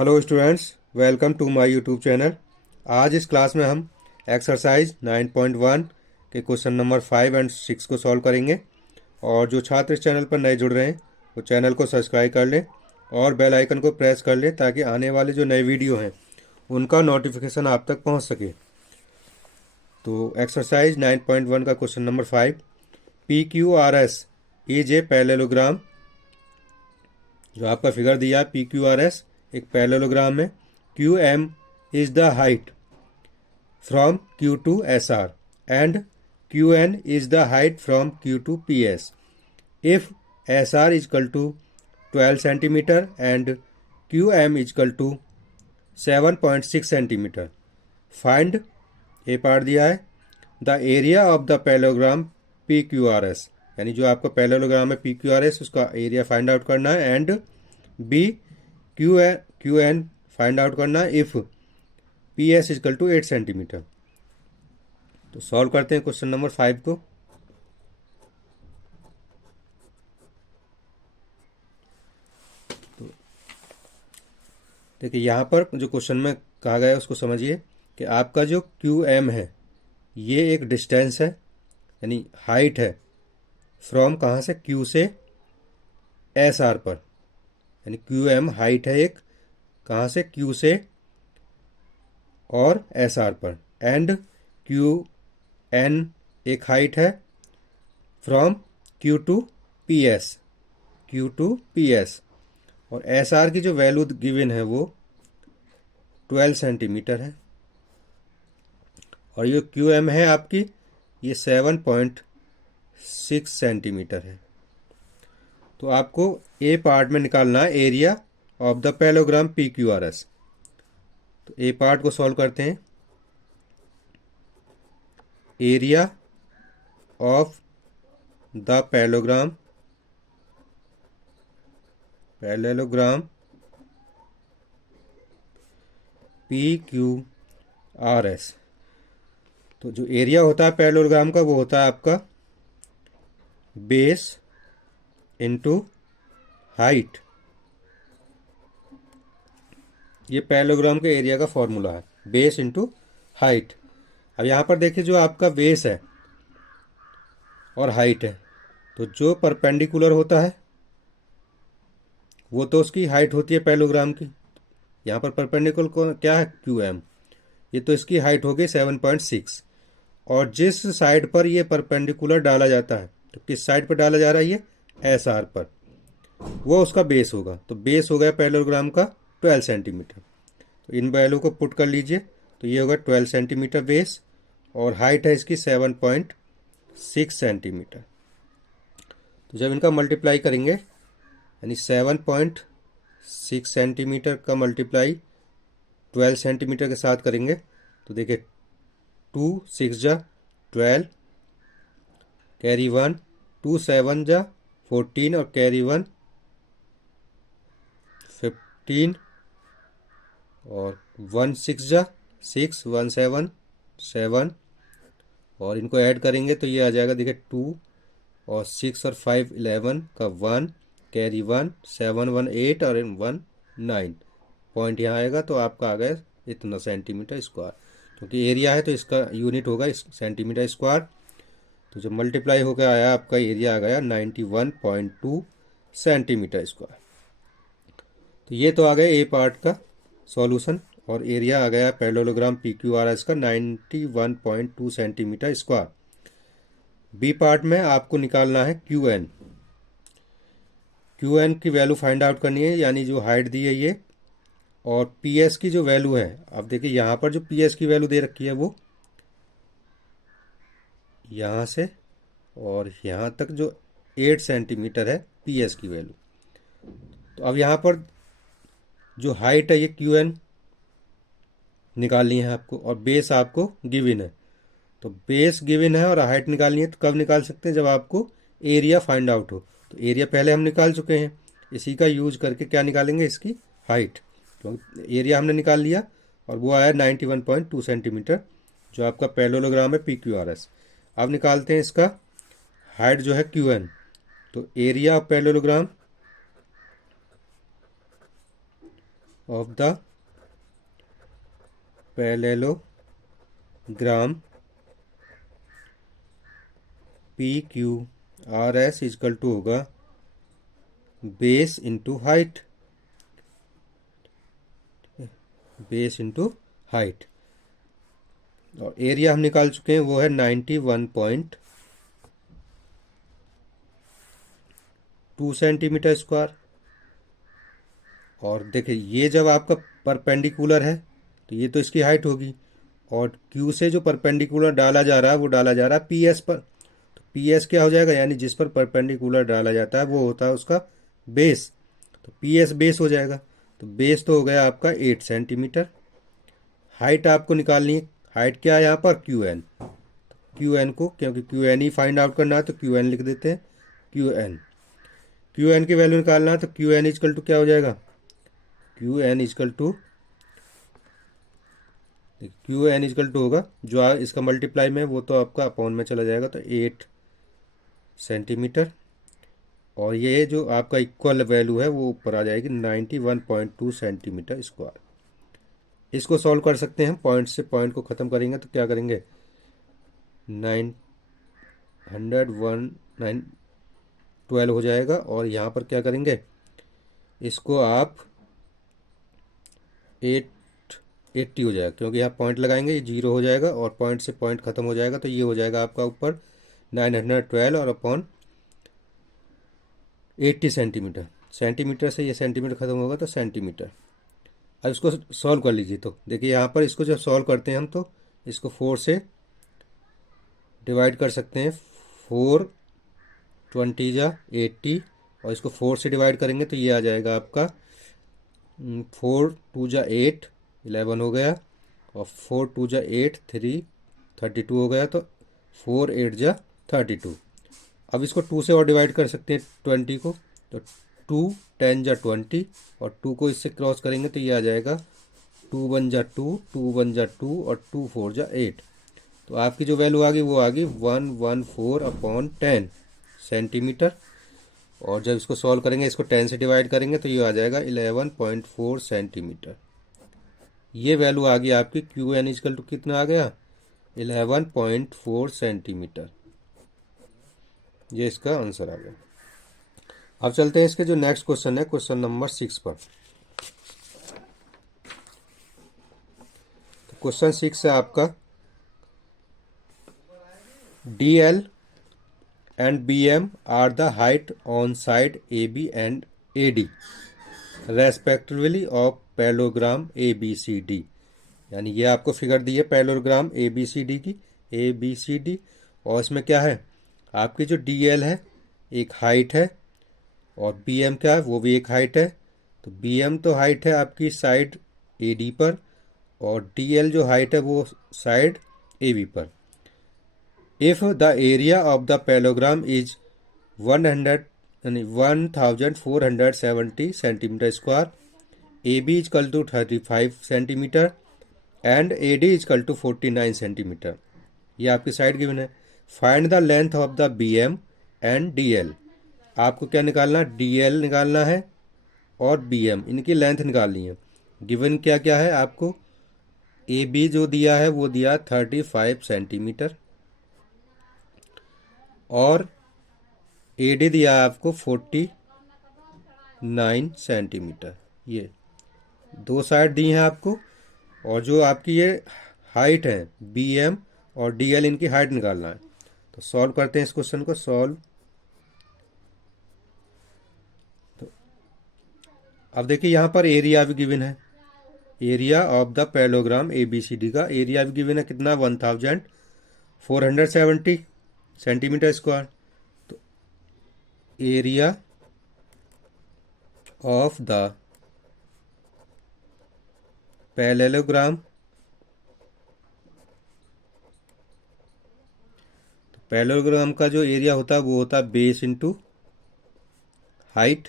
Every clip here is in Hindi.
Hello students, welcome to my YouTube channel. आज इस क्लास में हम एक्सरसाइज 9.1 के क्वेश्चन नंबर 5 एंड 6 को सॉल्व करेंगे। और जो छात्र इस चैनल पर नए जुड़ रहे हैं वो चैनल को सब्सक्राइब कर लें और बेल आइकन को प्रेस कर लें ताकि आने वाले जो नए वीडियो हैं उनका नोटिफिकेशन आप तक पहुंच सके। तो एक्सरसाइज 9.1 का question number 5, PQRS is a parallelogram. जो आपका फिगर दिया है PQRS एक पैरेललोग्राम है। QM is the height from Q to SR and QN is the height from Q to PS। If SR is equal to 12 centimetre and QM is equal to 7.6 centimetre, find a part दिया है the area of the parallelogram PQRS, यानी जो आपका पैरेललोग्राम है PQRS उसका एरिया फाइंड आउट करना है। And B QN find out करना है if PS is equal to 8 centimetre. तो सॉल्व करते हैं क्वेश्चन नंबर 5 को। तो देखिए यहाँ पर जो क्वेश्चन में कहा गया है उसको समझिए कि आपका जो QM है ये एक डिस्टेंस है, यानी हाइट है फ्रॉम कहाँ से, Q से SR पर, यानी QM हाइट है एक कहाँ से, Q से और SR पर। एंड QN एक हाइट है from Q to PS, Q to PS। और SR की जो वैल्यू गिवन है वो 12 सेंटीमीटर है और ये QM है आपकी ये 7.6 सेंटीमीटर है। तो आपको ए पार्ट में निकालना है area of the parallelogram PQRS। तो ए पार्ट को सॉल्व करते हैं। Area of the parallelogram PQRS। तो जो एरिया होता है पैरेललोग्राम का वो होता है आपका बेस इनटू हाइट। ये पैरेललोग्राम के एरिया का फॉर्मूला है, बेस इनटू हाइट। अब यहाँ पर देखिए जो आपका बेस है और हाइट है, तो जो परपेंडिकुलर होता है वो तो उसकी हाइट होती है पैरेललोग्राम की। यहाँ पर परपेंडिकुलर को क्या है, QM, ये तो इसकी हाइट हो गई 7.6। और जिस साइड पर ये परपेंडिकुलर डाला जाता है, तो किस साइड पर डाला जा रहा है ये, SR पर, वो उसका बेस होगा। तो बेस हो गया पैरेललोग्राम का 12 सेंटीमीटर। तो इन वैल्यू को पुट कर लीजिए, तो ये होगा 12 सेंटीमीटर बेस और हाइट है इसकी 7.6 सेंटीमीटर। तो जब इनका मल्टीप्लाई करेंगे, यानी 7.6 सेंटीमीटर का मल्टीप्लाई 12 सेंटीमीटर के साथ करेंगे, तो देखिए 2 6 जा 12, कैरी 1, 2 7 जा 14 और कैरी 1 15 और 1 6 जा 6, 1 7 7 और इनको ऐड करेंगे तो ये आ जाएगा, देखिए 2 और 6 और 5 11 का 1, कैरी 1 7 1 8 और 1 9 पॉइंट यहाँ आएगा। तो आपका आ गया इतना सेंटीमीटर स्क्वायर, क्योंकि एरिया है तो इसका यूनिट होगा सेंटीमीटर स्क्वायर। तो जब मल्टीप्लाई होकर आया आपका एरिया आ गया 91.2 सेंटीमीटर स्क्वायर। तो ये तो आ गया ए पार्ट का सॉल्यूशन और एरिया आ गया पैरेललोग्राम PQRS का 91.2 सेंटीमीटर स्क्वायर। बी पार्ट में आपको निकालना है QN। QN की वैल्यू फाइंड आउट करनी है, यानी जो हाइट दी है ये, और PS की जो वैल्यू है, अब देखिए यहाँ पर जो PS की वैल्यू दे रखी है वो यहाँ से और यहाँ तक जो 8 सेंटीमीटर है PS की वैल्यू। तो अब यहाँ पर जो हाइट है ये QN निकालनी है आपको और बेस आपको गिवन है। तो बेस गिवन है और हाइट निकालनी है, तो कब निकाल सकते हैं, जब आपको एरिया फाइंड आउट हो। तो एरिया पहले हम निकाल चुके हैं, इसी का यूज करके क्या निकालेंगे, इसकी हाइट। तो एरिया हमने निकाल लिया और वो आया 91.2 सेंटीमीटर जो आपका पैरेललोग्राम है PQRS। अब निकालते हैं इसका हाइट जो है QN। तो area of parallelogram of the parallelogram PQRS is equal to होगा base into height, base into height. और एरिया हम निकाल चुके हैं, वो है 91.2 सेंटीमीटर स्क्वायर। और देखिए ये जब आपका परपेंडिकुलर है तो ये तो इसकी हाइट होगी, और Q से जो परपेंडिकुलर डाला जा रहा है वो डाला जा रहा है PS पर। तो PS क्या हो जाएगा, यानी जिस पर परपेंडिकुलर डाला जाता है वो होता है उसका बेस, तो PS बेस हो जाएगा। तो बेस तो हो गया आपका 8 सेंटीमीटर। हाइट आपको निकालनी है, हाइट क्या है यहाँ पर QN। QN को, क्योंकि QN ही फाइंड आउट करना है तो QN लिख देते हैं। QN की वैल्यू निकालना है तो QN इजकल टू क्या हो जाएगा, QN इजकल टू होगा जो इसका मल्टीप्लाई में वो तो आपका अपॉन में चला जाएगा, तो 8 सेंटीमीटर। और ये जो आपका इक्वल वैल्यू है वो ऊपर आ जाएगी 91.2 सेंटीमीटर स्क्वायर। इसको सॉल्व कर सकते हैं, पॉइंट से पॉइंट को ख़त्म करेंगे तो क्या करेंगे, 912 हो जाएगा। और यहाँ पर क्या करेंगे, इसको आप 880 हो जाएगा, क्योंकि यहाँ पॉइंट लगाएंगे ये 0 हो जाएगा और पॉइंट से पॉइंट ख़त्म हो जाएगा, तो ये हो जाएगा आपका ऊपर 912 और अपॉन 80 सेंटीमीटर। सेंटीमीटर से ये सेंटीमीटर ख़त्म होगा तो सेंटीमीटर। अब इसको सॉल्व कर लीजिए, तो देखिए यहाँ पर इसको जब सॉल्व करते हैं हम तो इसको 4 से डिवाइड कर सकते हैं। 4 20 जा 80, और इसको 4 से डिवाइड करेंगे तो ये आ जाएगा आपका 4 2 जा 8 11 हो गया, और 4 2 जा 8 3 32 हो गया, तो 4 8 जा 32। अब इसको 2 से और डिवाइड कर सकते हैं 20 को, तो 2 10 जा 20, और 2 को इससे क्रॉस करेंगे तो ये आ जाएगा 2 1 जा 2 2 1 जा 2 और 2 4 जा 8। तो आपकी जो वैल्यू आ गई वो आ गई 114 अपॉन 10 सेंटीमीटर। और जब इसको सॉल्व करेंगे, इसको 10 से डिवाइड करेंगे तो ये आ जाएगा 11.4 सेंटीमीटर। ये वैल्यू आ गई आपकी QN इजकल टू कितना आ गया, 11.4 सेंटीमीटर। ये इसका आंसर आ गया। अब चलते हैं इसके जो नेक्स्ट क्वेश्चन है, क्वेश्चन नंबर 6 पर। तो क्वेश्चन 6 है आपका, DL and BM are the height on side AB and AD respectively of parallelogram ABCD। यानी ये आपको फिगर दी है पैरेललोग्राम ABCD की, ABCD। और इसमें क्या है, आपकी जो DL है एक हाइट है, और BM क्या है, वो भी एक हाइट है। तो BM तो हाइट है आपकी साइड AD पर, और DL जो हाइट है वो साइड AB पर। If the area of the parallelogram is 1470 centimeter square, AB is equal to 35 centimeter and AD is equal to 49 centimeter। ये आपकी साइड गिवन है। Find the length of the BM and DL। आपको क्या निकालना है, DL निकालना है और BM, इनकी लेंथ निकालनी है। गिवन क्या क्या है आपको, AB जो दिया है वो दिया 35 सेंटीमीटर, और AD दिया है आपको 49 सेंटीमीटर। ये दो साइड दी हैं आपको, और जो आपकी ये हाइट है BM और DL, इनकी हाइट निकालना है। तो सॉल्व करते हैं इस क्वेश्चन को। सॉल्व, तो अब देखिए यहाँ पर एरिया भी गिवन है। Area of the parallelogram ABCD का एरिया भी गिवन है कितना, 1470 सेंटीमीटर स्क्वायर। तो एरिया ऑफ द पैरेललोग्राम, तो पैरेललोग्राम का जो एरिया होता है वो होता है बेस इंटू हाइट।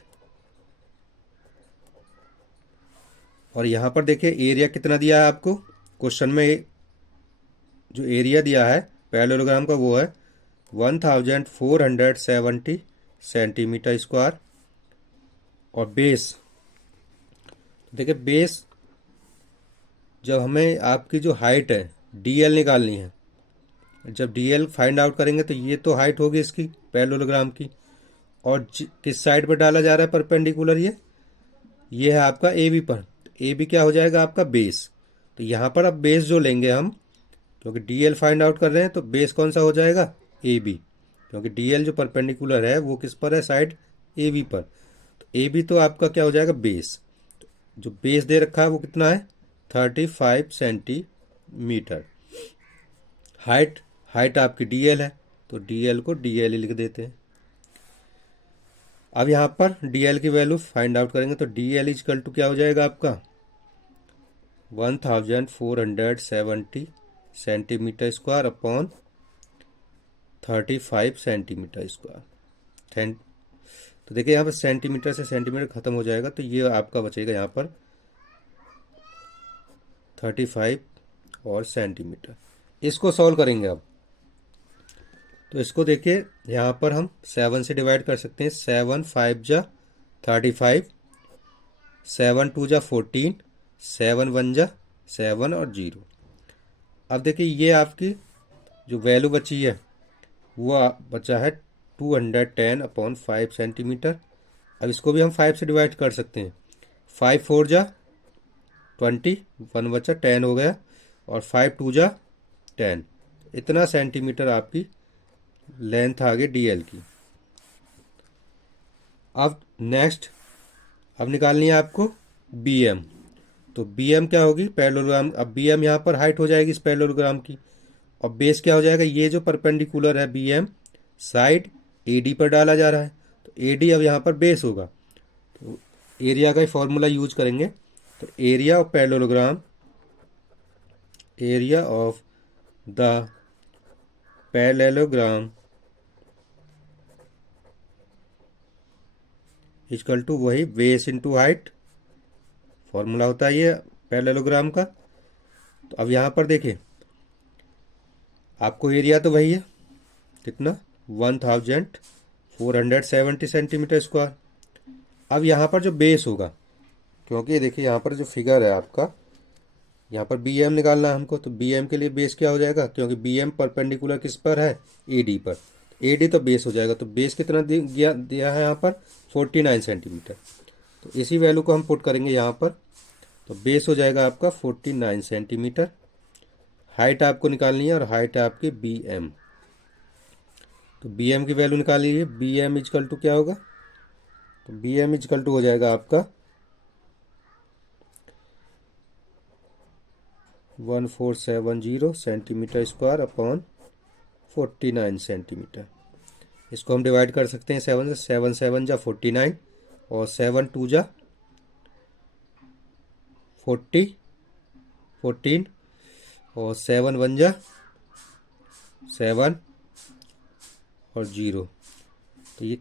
और यहाँ पर देखिए एरिया कितना दिया है आपको क्वेश्चन में, जो एरिया दिया है पैरेललोग्राम का वो है 1470 सेंटीमीटर स्क्वायर, और बेस देखिए बेस, जब हमें आपकी जो हाइट है डीएल निकालनी है, जब डीएल फाइंड आउट करेंगे तो ये तो हाइट होगी इसकी पैरेललोग्राम की, और किस साइड पर डाला जा रहा है परपेंडिकुलर, ये है आपका ए बी पर। ए बी क्या हो जाएगा आपका बेस। तो यहाँ पर अब बेस जो लेंगे हम, क्योंकि डीएल फाइंड आउट कर रहे हैं, तो बेस कौन सा हो जाएगा, ए बी, क्योंकि डीएल जो परपेंडिकुलर है वो किस पर है, साइड ए बी पर। तो ए बी तो आपका क्या हो जाएगा, बेस। जो बेस दे रखा है वो कितना है, 35 सेंटीमीटर। हाइट, हाइट आपकी डीएल है, तो डीएल को डीएल ही लिख देते हैं। अब यहाँ पर डीएल की वैल्यू फाइंड आउट करेंगे, तो डीएल इजकल टू क्या हो जाएगा आपका 1470 centimetre square upon 35 centimetre square. तो देखिए यहाँ पर सेंटीमीटर से सेंटीमीटर खत्म हो जाएगा, तो ये आपका बचेगा यहाँ पर 35 और सेंटीमीटर। इसको सॉल्व करेंगे अब, तो इसको देखिए यहाँ पर हम 7 से डिवाइड कर सकते हैं। 7 5 जा 35, 7 2 जा 14, 7 1 जा 7 और 0। अब देखिए ये आपकी जो वैल्यू बची है वो बचा है 210 अपॉन 5 सेंटीमीटर। अब इसको भी हम 5 से डिवाइड कर सकते हैं। 5 4 जा 20, 1 बचा 10 हो गया, और 5 2 जा 10। इतना सेंटीमीटर आपकी लेंथ आ गई डीएल की। अब नेक्स्ट, अब निकालनी है आपको बीएम। तो बीएम क्या होगी, पैरेललोग्राम। अब बीएम यहाँ पर हाइट हो जाएगी इस पैरेललोग्राम की, और बेस क्या हो जाएगा, ये जो परपेंडिकुलर है बीएम साइड एडी पर डाला जा रहा है, तो एडी अब यहाँ पर बेस होगा। तो एरिया का ही फॉर्मूला यूज करेंगे। तो area of parallelogram, area of the parallelogram equal to वही बेस इंटू हाइट, फॉर्मूला होता है ये पैरेललोग्राम का। तो अब यहाँ पर देखिए आपको एरिया तो वही है, कितना 1470 सेंटीमीटर स्क्वायर। अब यहाँ पर जो बेस होगा, क्योंकि देखिए यहाँ पर जो फिगर है आपका, यहाँ पर बी एम निकालना है हमको, तो बी एम के लिए बेस क्या हो जाएगा, क्योंकि बी एम परपेंडिकुलर किस पर है, ए डी पर। ए डी तो बेस हो जाएगा, तो बेस कितना दिया है यहाँ पर 49 सेंटीमीटर। तो इसी वैल्यू को हम पुट करेंगे यहाँ पर, तो बेस हो जाएगा आपका 49 सेंटीमीटर। हाइट आपको निकालनी है, और हाइट है आपकी बी एम। तो बी एम की वैल्यू निकाल लीजिए। बी एम इजकल टू क्या होगा, तो बी एम इजकल टू हो जाएगा आपका 1470 सेंटीमीटर स्क्वायर अपॉन 49 सेंटीमीटर। इसको हम डिवाइड कर सकते हैं 7 से। 7 7 जा 49, और 7 2 जा 14, और 7 1 जा 7 और 0। तो ये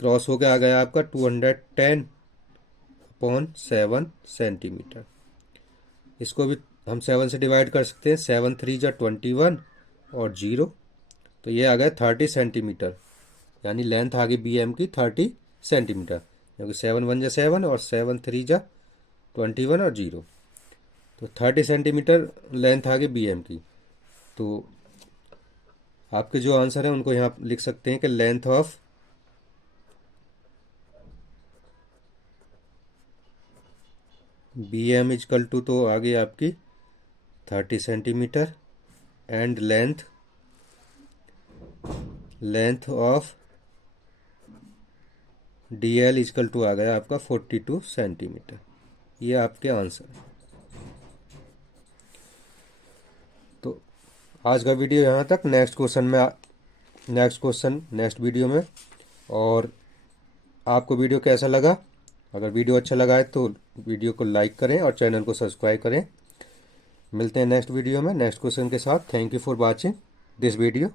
क्रॉस हो गया आ गया आपका 210 अपॉन 7 सेंटीमीटर। इसको भी हम 7 से डिवाइड कर सकते हैं। 7 3 जा 21 और 0, तो ये आ गया 30 सेंटीमीटर, यानी लेंथ आ गई बी एम की 30 सेंटीमीटर, क्योंकि 7 1 जा 7 और 7 3 जा 21 और 0, तो 30 सेंटीमीटर लेंथ आ गई बी एम की। तो आपके जो आंसर है उनको यहाँ लिख सकते हैं कि length of B M is equal to, तो आ गई आपकी 30 centimetre, and length of D L is equal to आ गया आपका 42 सेंटीमीटर। ये आपके आंसर है। तो आज का वीडियो यहाँ तक। नेक्स्ट क्वेश्चन नेक्स्ट वीडियो में। और आपको वीडियो कैसा लगा, अगर वीडियो अच्छा लगा है तो वीडियो को लाइक करें और चैनल को सब्सक्राइब करें। मिलते हैं नेक्स्ट वीडियो में नेक्स्ट क्वेश्चन के साथ। Thank you for watching this video.